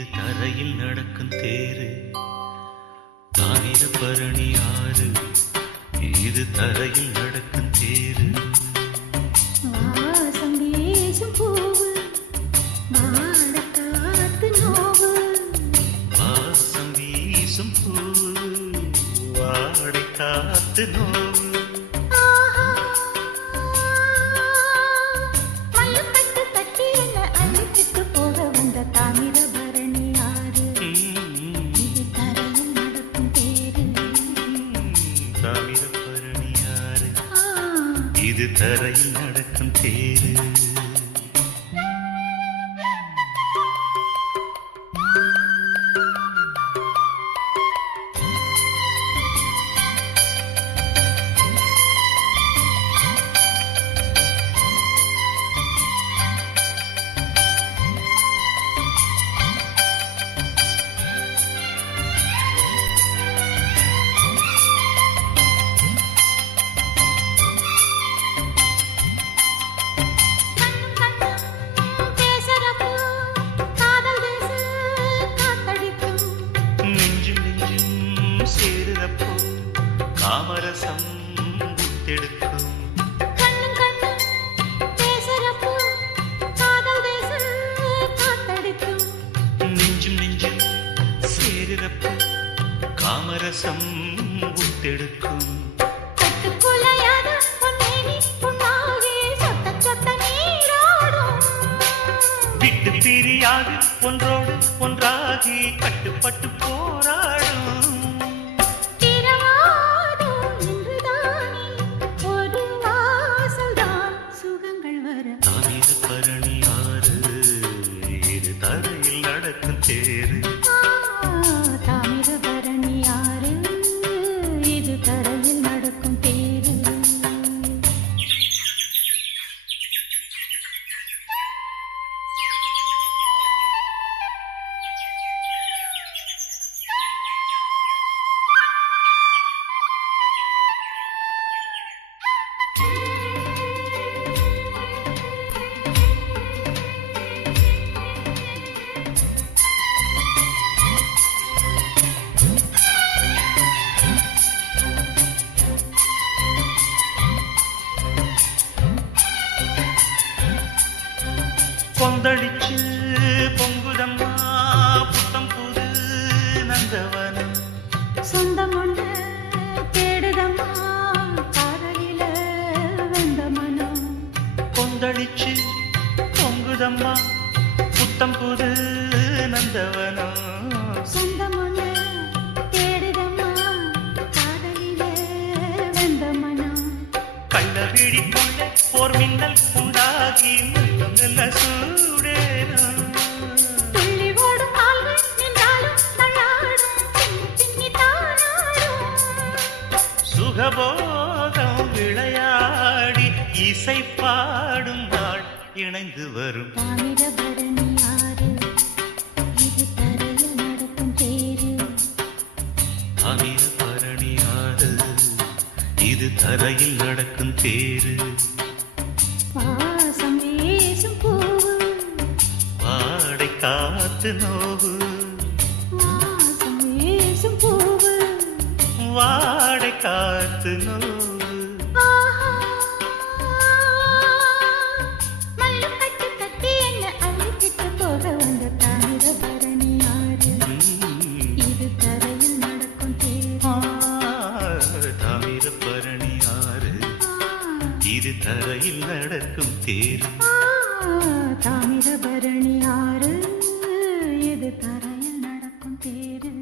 இது தரையில் நடக்கும் தேரு. தாமிர பரணி ஆறு இது தரையில் நடக்கும் தேரு. வாசம் வீசும் பூவு வாடக் காத்து நோவு. வாசம் வீசும் பூ வாடை காத்து நோவு. இது தரையில் நடக்கும் தேரு. சேருறப்போ காமரசம் காத்தடிக்கும். நெஞ்சும் நெஞ்சும் சேருறப்போ காமரசம் நீராடும். விட்டு பிரியாது ஒன்றோடு ஒன்றாகி கட்டுப்பட்டு போராடும். शरण கொந்தளிச்சு பொங்குதம்மா புத்தம் புது நந்தவனம். சொந்தம் ஒன்று தேடுதம்மா காதலில வெந்த மனம். கொந்தளிச்சு பொங்குதம்மா புத்தம் புது நந்தவனம். சொந்தம் ஒன்று விழிக்குள்ள போர் மின்னல் உண்டாகி மெல்ல மெல்ல தானாடும். சுகபோகம் விளையாடி இசை பாடும் நாள் இணைந்து வரும். தாமிரபரணி இது தரையில் நடக்கும் தேரு. வாசம் வீசும் பூவு. வாடை காத்து நோவு. வாடை காத்து நோவு. தரையில் நடக்கும் தேர். தாமிரபரணி ஆறு இது தரையில் நடக்கும் தேரு.